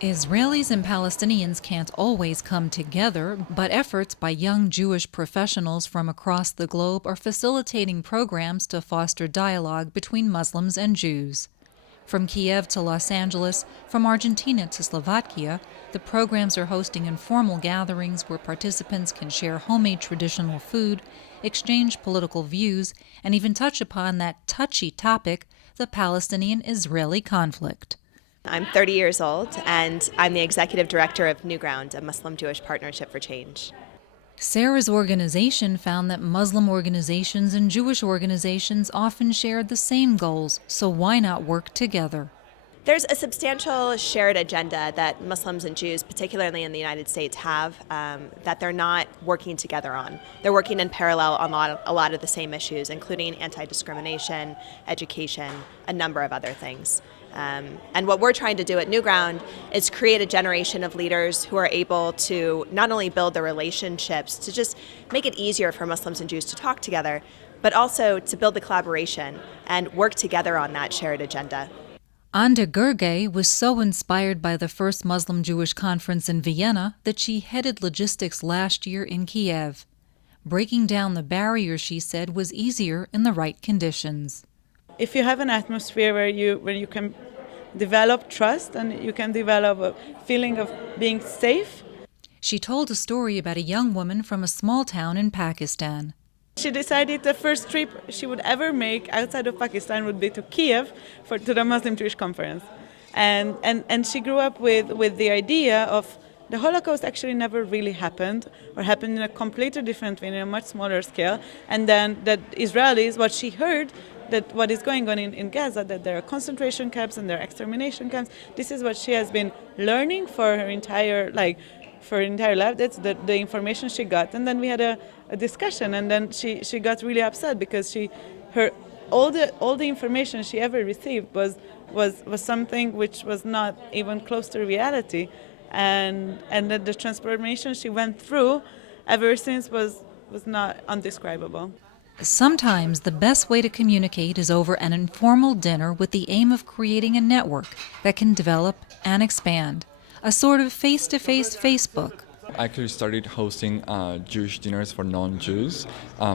Israelis and Palestinians can't always come together, but efforts by young Jewish professionals from across the globe are facilitating programs to foster dialogue between Muslims and Jews. From Kiev to Los Angeles, from Argentina to Slovakia, the programs are hosting informal gatherings where participants can share homemade traditional food, exchange political views, and even touch upon that touchy topic, the Palestinian-Israeli conflict. I'm 30 years old, and I'm the executive director of New Ground, a Muslim-Jewish partnership for change. Sarah's organization found that Muslim organizations and Jewish organizations often shared the same goals, so why not work together? There's a substantial shared agenda that Muslims and Jews, particularly in the United States, have that they're not working together on. They're working in parallel on a lot of the same issues, including anti-discrimination, education, a number of other things. And what we're trying to do at New Ground is create a generation of leaders who are able to not only build the relationships, to just make it easier for Muslims and Jews to talk together, but also to build the collaboration and work together on that shared agenda. Anda Gergely was so inspired by the first Muslim-Jewish conference in Vienna that she headed logistics last year in Kiev. Breaking down the barriers, she said, was easier in the right conditions. If you have an atmosphere where you can develop trust and you can develop a feeling of being safe. She told a story about a young woman from a small town in Pakistan. She decided the first trip she would ever make outside of Pakistan would be to Kiev to the Muslim-Jewish conference. And she grew up with the idea of the Holocaust actually never really happened, or happened in a completely different way, in a much smaller scale. And then that Israelis, what she heard, that what is going on in Gaza, that there are concentration camps and there are extermination camps. This is what she has been learning for her entire life. That's the information she got. And then we had a discussion, and then she got really upset because all the information she ever received was something which was not even close to reality, and that the transformation she went through ever since was not undescribable. Sometimes the best way to communicate is over an informal dinner with the aim of creating a network that can develop and expand, a sort of face-to-face Facebook. I actually started hosting Jewish dinners for non-Jews.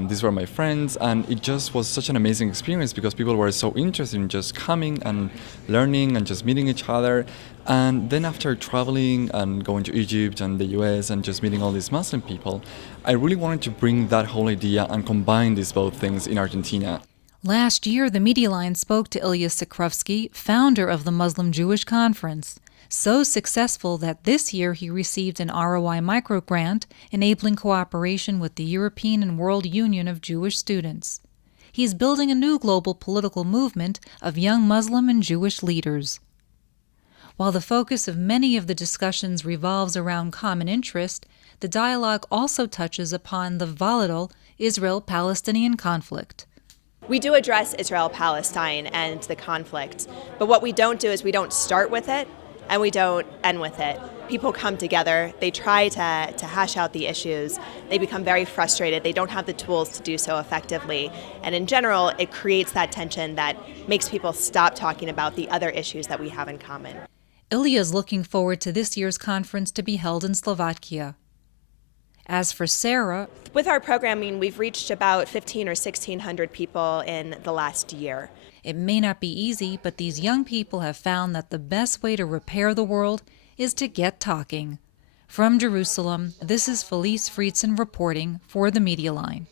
These were my friends, and it just was such an amazing experience because people were so interested in just coming and learning and just meeting each other. And then after traveling and going to Egypt and the US and just meeting all these Muslim people, I really wanted to bring that whole idea and combine these both things in Argentina. Last year, the Media Line spoke to Ilya Sikrovsky, founder of the Muslim-Jewish Conference. So successful that this year he received an ROI microgrant enabling cooperation with the European and World Union of Jewish Students. He's building a new global political movement of young Muslim and Jewish leaders. While the focus of many of the discussions revolves around common interest, the dialogue also touches upon the volatile Israel-Palestinian conflict. We do address Israel-Palestine and the conflict, but what we don't do is we don't start with it, and we don't end with it. People come together, they try to hash out the issues, they become very frustrated, they don't have the tools to do so effectively, and in general, it creates that tension that makes people stop talking about the other issues that we have in common. Ilya is looking forward to this year's conference to be held in Slovakia. As for Sarah, with our programming, we've reached about 1,500 or 1,600 people in the last year. It may not be easy, but these young people have found that the best way to repair the world is to get talking. From Jerusalem, this is Felice Friedson reporting for the Media Line.